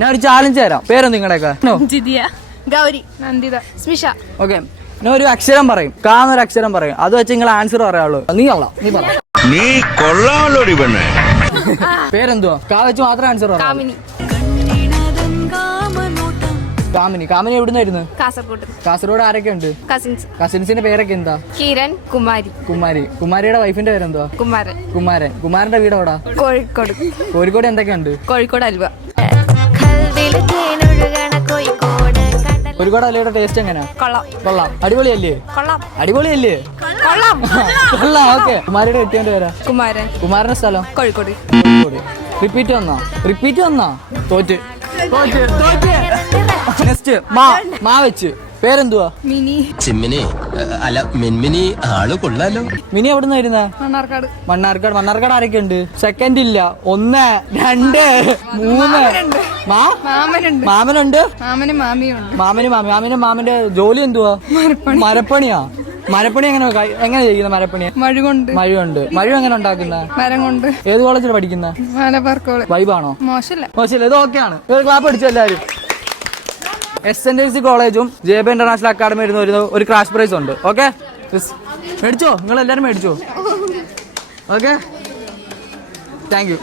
ഞാൻ ഒരു ചാലഞ്ച് തരാം. പേരെന്ത് നിങ്ങളുടെയൊക്കെ? ഗൗരി, നന്ദിത, സ്മിഷ. ഓക്കെ, ഞാൻ ഒരു അക്ഷരം പറയും, കാന്നൊരു അക്ഷരം പറയും, അത് വെച്ച് നിങ്ങൾ ആൻസർ പറയാനുള്ളൂ. നീ കൊള്ളാമല്ലോടി പെണ്ണേ. പേരെന്തുവാ? കാ വെച്ച് മാത്രം ആൻസർ പറയാം. കാമിനി. കാമിനി. കാമിനി എവിടുന്നായിരുന്നു? കാസർഗോഡ്. കാസർഗോഡ് ആരൊക്കെ ഉണ്ട്? കസിൻസ്. കസിൻസിന്റെ പേരൊക്കെ എന്താ? കിരൺ, കുമാരി. കുമാരി. കുമാരിയുടെ വൈഫിന്റെ പേരെന്തുവാ? കുമാരൻ. കുമാരൻ. കുമാരന്റെ വീട് എവിടാ? കോഴിക്കോട്. കോഴിക്കോട് എന്തൊക്കെയുണ്ട്? കോഴിക്കോട് അൽവ. കോഴിക്കോട് അല്ലയുടെ ടേസ്റ്റ് എങ്ങനെയാ? കൊള്ളാം. കൊള്ളാം. അടിപൊളിയല്ലേ? കൊള്ളാം. അടിപൊളിയല്ലേ? കൊള്ളാം. കൊള്ളാം. ഓക്കെ. കുമാരിയുടെ കെട്ടിയവന്റെ പേരാ? കുമാരൻ. കുമാരന്റെ സ്ഥലം? കോഴിക്കോട്. റിപ്പീറ്റ് വന്നാ തോറ്റ്. നെക്സ്റ്റ് മാ വെച്ച് പേരെന്തുവാ? മിനി. ചിമ്മിനി അല്ല മിൻമിനി ആള് കൊള്ളാലോ. മിനി എവിടുന്ന് വരുന്നേ? മണ്ണാർക്കാട്. മണ്ണാർക്കാട്. മണ്ണാർക്കാട് ആരൊക്കെ ഉണ്ട്? സെക്കൻഡ് ഇല്ല. 1 2 3. മാമനുണ്ട്. മാമനുണ്ട്. മാമനും മാമിയുണ്ട്. മാമന്റെ ജോലി എന്തുവാ? മരപ്പണിയാ. മരപ്പണി എങ്ങനെ ചെയ്യുന്ന? മരപ്പണി മഴയുണ്ട്. മഴ എങ്ങനെ ഉണ്ടാക്കുന്ന? മരം കൊണ്ട്. ഏത് കോളേജിൽ പഠിക്കുന്ന? മലബാർ. വൈബാണോ? മോശമില്ല. ഇത് ഓക്കെയാണ്. ഒരു ക്ലാപ്പ് അടിച്ചു എല്ലാവരും. SNDC കോളേജും JB ഇന്റർനാഷണൽ അക്കാഡമി വരുന്ന ഒരു ക്രാഷ് പ്രൈസ് ഉണ്ട്. ഓക്കെ, മേടിച്ചോ? നിങ്ങൾ എല്ലാവരും മേടിച്ചോ? Okay, thank you.